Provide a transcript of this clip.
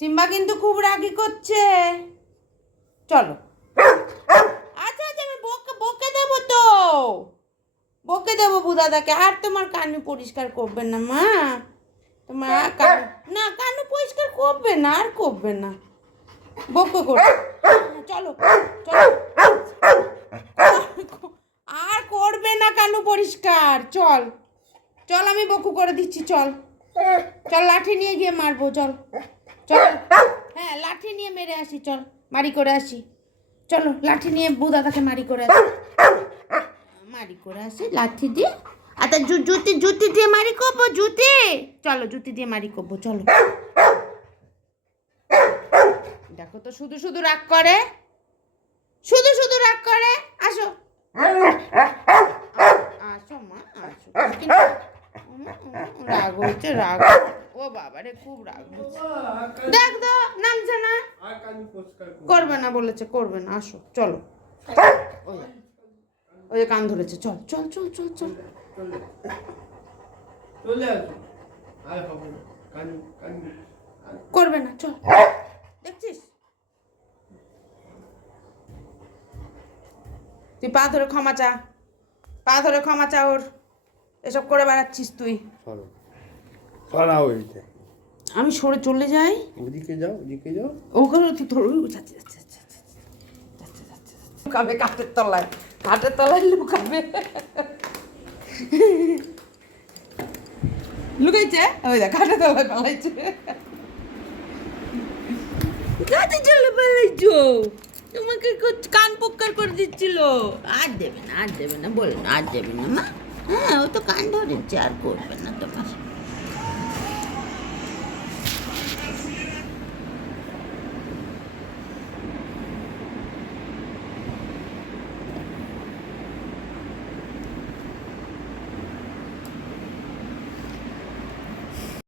Simba কিন্তু খুব রাগি করছে। চলো। আচ্ছা আচ্ছা আমি বকে বকে দেবো তো। বকে দেবো বুদাদাকে আর তোমার কানু পরিষ্কার করবে না, মা? তোমার না, কানু পরিষ্কার করবে না, আর করবে না। বকে করবে। চলো চলো। আর করবে না কানু পরিষ্কার। চল চল, আমি বকু করে দিচ্ছি, চল। চল, লাঠি নিয়ে গিয়ে মারবো, চল। চল। হ্যাঁ লাঠি নিয়ে মেরে আসি চল। মারি করে আসি। চলো লাঠি নিয়ে বুদাদাকে মারি করে আসি। মারি করে আসি লাঠি দিয়ে। আচ্ছা জুতি জুতি দিয়ে মারি করব জুতি? চলো জুতি দিয়ে মারি করব চলো। দেখো তো শুধু শুধু রাগ করে। শুধু শুধু রাগ করে। আসো। আসো মা আসো। রাগ হচ্ছে রাগ ও বাবারে খুব রাগ হচ্ছে। দেখ তো নামছে না। করবে। না বলেছে করবে না আসো চলো। ওই যে কান ধরেছে চল চল চল চল চল। করবে না চল। দেখছিস? তুই পা ধরে ক্ষমা চা পা ধরে ক্ষমা চা ওর। এসব করে বেড়াচ্ছিস তুই। সরো সরাও এইটা আমি সরে চলে যাই। ওদিকে যাও ওদিকে যাও। ওখানে তুই তোর যাচ্ছে যাচ্ছে। লুকাবে কাঠের তলায়। কাঠের তলায় লুকাবে। লুকাইছে? ওই দেখ কাঠের তলায় পালাইছে। কাঠের তলায় পালাইছো? তোমাকে কান পক্কার করে দিচ্ছিল। আর দেবে না আর দেবে না বলে না আর দেবে না মা। হ্যাঁ ও তো কান ধরেছে আর করবে না তোমার।